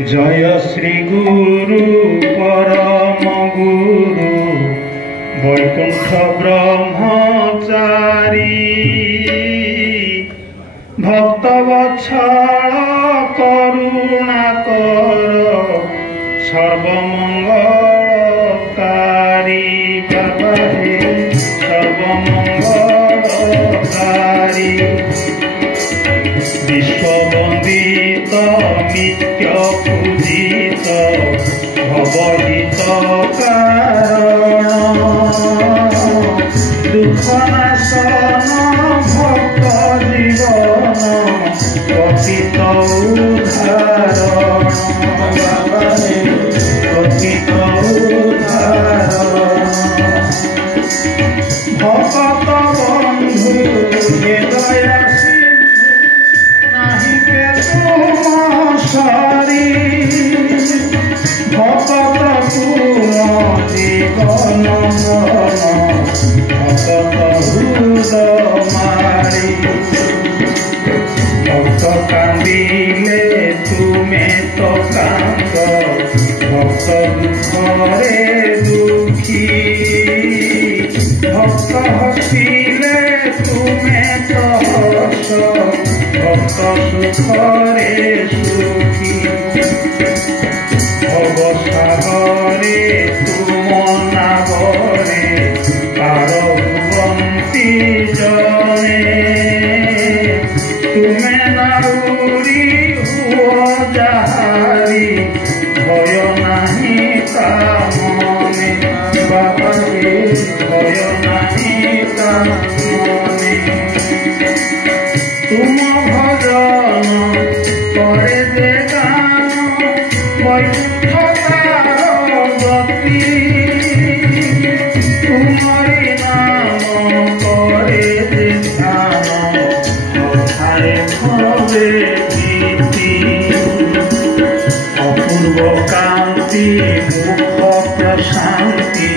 जय श्री गुरु परम गुरु वैकुंठ ब्रह्मचारी भक्त वत्सल करुणा कर सर्वमंगलकारी बाबा हे सर्वमंगलकारी विश्ववंदित नित्य पूजित भवहित कारण दुखनाशन भक्त जीवन पतित उद्धारण पतित उद्धारण भक्त बंधु हृदय सारी भक्त तुम जीवन भक्त हृदय भक्त कांदिले तुम्हें तो कांद भक्त दुखरे दुखी भक्त हसिले तुम्हें तो हस भक्त सुखरे सुखी भवसागरे तुम नागरे पार भुवंती जने तुम्हें नाउरी हुओ जाहारी भय नाही ता मने बाबा रे भय नाही ता मने तुम भजन करे दे गान वैकुंठतार गति तुम्हारी नाम करे दे ध्यान कथारे भवे गीति अपूर्व कांति मुख प्रशांति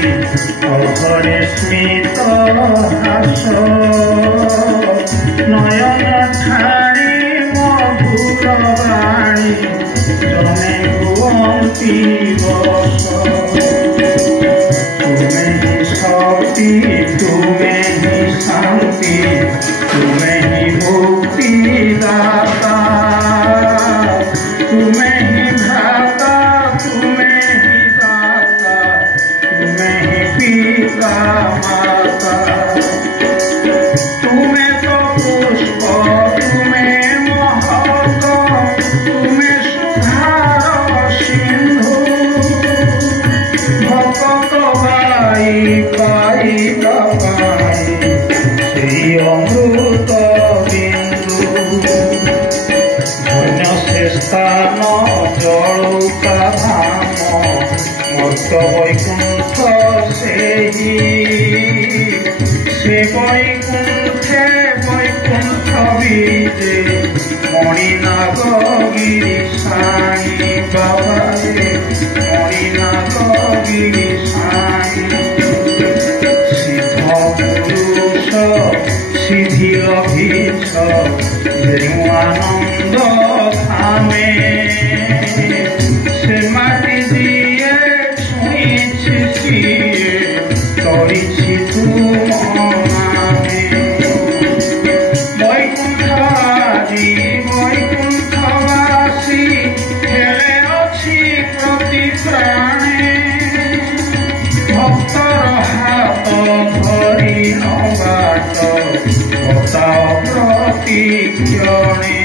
अघरे स्मित हास नयन ठाणी मधुर वाणी जने भुवंती बस तुम्हें ही शक्ति तुम्हें ही शांति तुम्हें ही मुक्ति दाता तुम्हें ही भ्राता तुम्हें ही दाता तुम्हें ही पिता माता तुम्हें तो पुष्प तुम्हें महक तुम्हें सुधार सिंधु भक्त भाई पाई पाई श्री अमृत बिंदु धन्य से स्थान जलौका धाम मर्त वैकुंठ से वैकुंठे वैकुंठ बीजे मणिनागगिरी साई बाबा रे मणिनागगिरी साई सिद्ध पुरुष सिद्धि लभिछ जेउ आनंद धामे से माटी दिए छुईछि सिए करिछि तुम नामे वैकुंठारी वैकुंठवासी हेले अछि प्रति प्राणे भक्तर हाथ धरि नबाट भक्ता प्रति क्षणे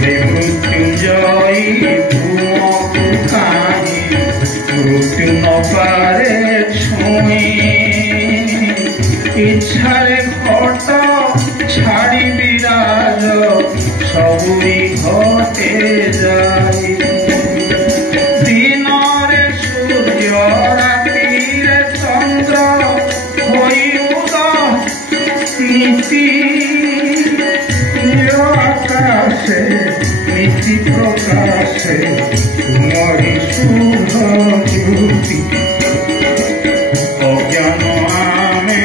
हे मृत्युंजयी तुमको काहि मृत्यु न पारे छुई इच्छारे घट छाड़ी विराज सबुरी घटे जाई दिन रे सूर्य राति रे चंद्र होई नीति आकाशे नीति प्रकाशे तुम्हारी शुभ ज्योति अज्ञान आमे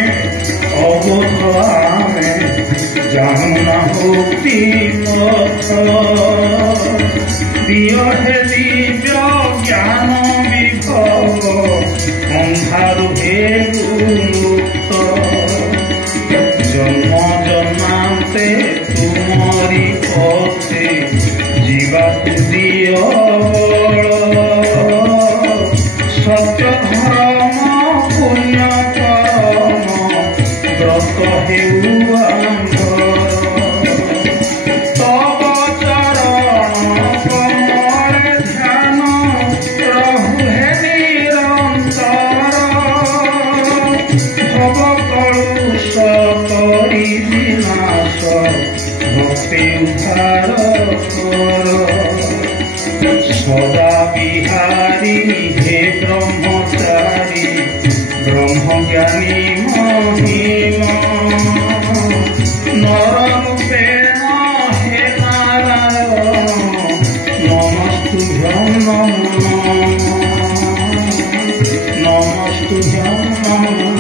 अबोध आमे जानुना भक्ति पथ दियो हे दिव्य ज्ञान विभव अंधारु हे मुक्त जन्म जन्मांते तुमरी पथे जीवा दियो सत्य धर्म पुण्य कर्म व्रत हेउ आंधर तब चरण कमले ध्यान रहु हे निरंतर भव कलुष करि विनाश भक्ति उद्धार कर सदा बिहारी हे ब्रह्मचारी ब्रह्मज्ञानी महिमा नररूपेण हे नारायण नमस्तुभ्यं नमस्तुभ्यं नमः